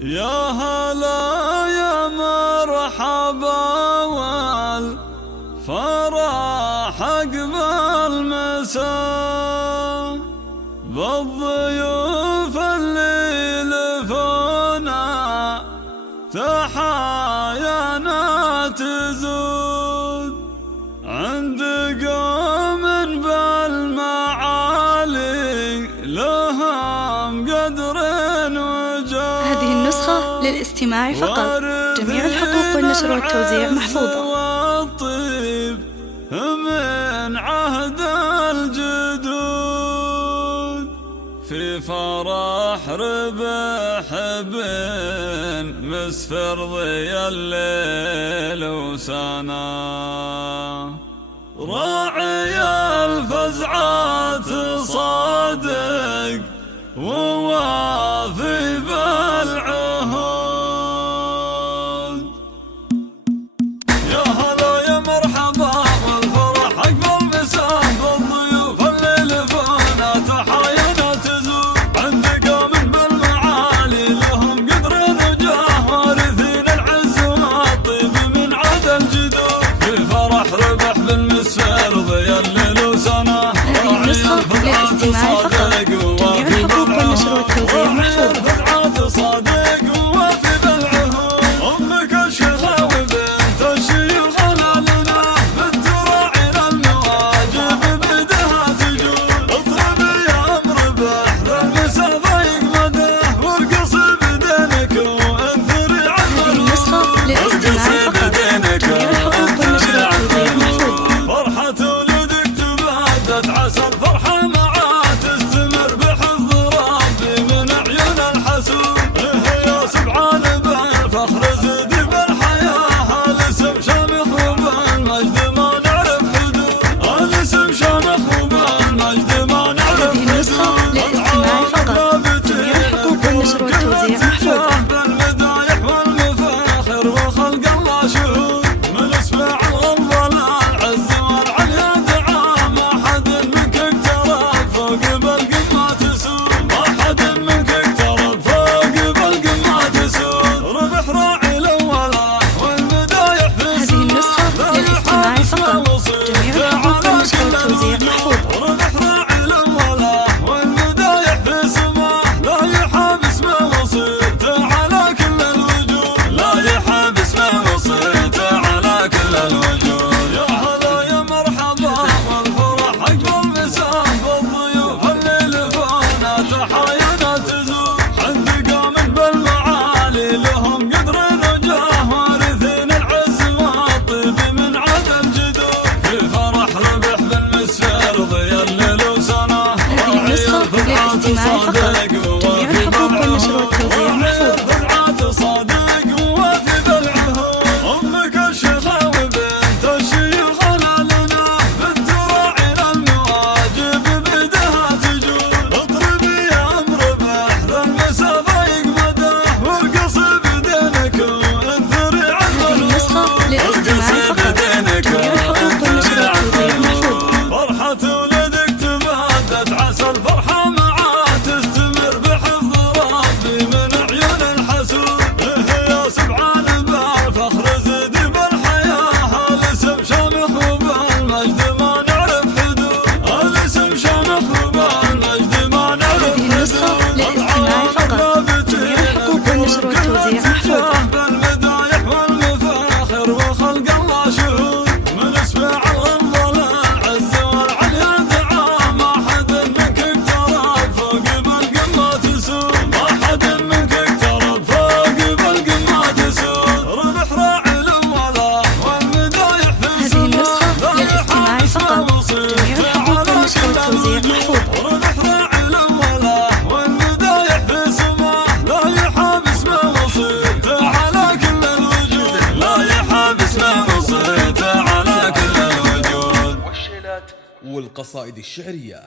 يا هلا يا مرحبا والفرح أقبل مساء بالضيوف اللي لفونا تحايانا تزود عند قوم بالمعالي لهم قدر وجود. هذه النسخة للاستماع فقط. جميع الحقوق والنشر والتوزيع محفوظة. والطيب من عهد الجدود في فرح ربح بن مسفر ضي الليل وسنا راعي الفزعات صادق ووافي بالعهود. يا هلا يا مرحبا والفرح أقبل مساء بالضيوف اللي لفونا تحايانا تزود عند قوم بالمعالي لهم قدر وجاه وارثين العز والطيب من عهد الجدود في فرح ربح بالمسفر ضي الليل وسنا. هذه النسخة للاستماع فقط. جميع الحقوق والنشر والتوزيع محفوظة. صادق ووافي بالعهود أمك الشيخة وبنت الشيخ لنا بالتراعي المواجب بدها تجود اطربي يا أمر بحر المسا ضيق مده وارقص بدينك وانثري عن هذه النسخة للاستماع فقط. جميع الحقوق والنشر والتوزيع محفوظة. فرحة ولدك تبادت عسى الفرحة معاه تستمر بحفظ ربي من عيون الحسود. سبحان بالفخر زدي بالحياة الاسم شامخ وبالمجد ما نعرف حدود الاسم شامخ وبالمجد ما نعرف حدود. هذه النسخة للاستماع فقط. جميع الحقوق والنشر والتوزيع محفوظة. بالمدايح والمفاخر وخلق الله شهود من اسمع الغلظة العز والعليا دعاء ما حد منك اقترب فوق بالقمة تسود ما حد منك اقترب فوق بالقمة تسود ربح راعي الأولى والمدايح في هذه النسخة للاستماع فقط. جميع الحقوق والنشر والتوزيع محفوظة. ربح راعي الأولى والمدايح في سماه لا يحاب اسمه وصيته على كل الوجود لا يحاب اسمه وصيته على كل الوجود. يا هلا يا مرحبا والفرح أقبل مساء بالضيوف اللي لفونا تحايانا تزود عند قوم بالمعالي لهم قدر وجاه وارثين العز والطيب من عهد الجدود في فرح ربح بالمسفر ضي الليل وسنا. هذه النسخة للاستماع فقط. جميع الحقوق والنشر والتوزيع محفوظة. صادق ووافي بالعهود أمك الشيخة وبنت الشيخ لنا بالتراعي المواجب بدها تجود اطربي يا أمر بحر المسا ضيق مده وارقص بدينك وانثري عن هذه النسخة للاستماع فقط. جميع الحقوق والنشر والتوزيع محفوظة. فرحة ولدك تبادت عسى الفرحة معاه تستمر بحفظ ربي من عيون الحسود. يا سبحان بالفخر زدي بالحياة الاسم شامخ وبالمجد ما نعرف حدود الاسم شامخ وبالمجد ما نعرف هذه النسخة للاستماع فقط. جميع الحقوق والنشر والتوزيع محفوظة. بالمدايح والمفاخر وخلق الله شهود من اسمع الغلظة العز والعليا دعاء ما حد منك اقترب فوق بالقمة تسود ما حد منك اقترب فوق بالقمة تسود ربح راعي الأولى والمدايح في هذه النسخة للاستماع فقط. جميع الحقوق والنشر والتوزيع محفوظة. ربح راعي الأولى والمدايح في سماه لا يحاب اسمه وصيته على كل الوجود لا يحاب اسمه وصيته على كل الوجود. والشيلات والقصائد الشعرية.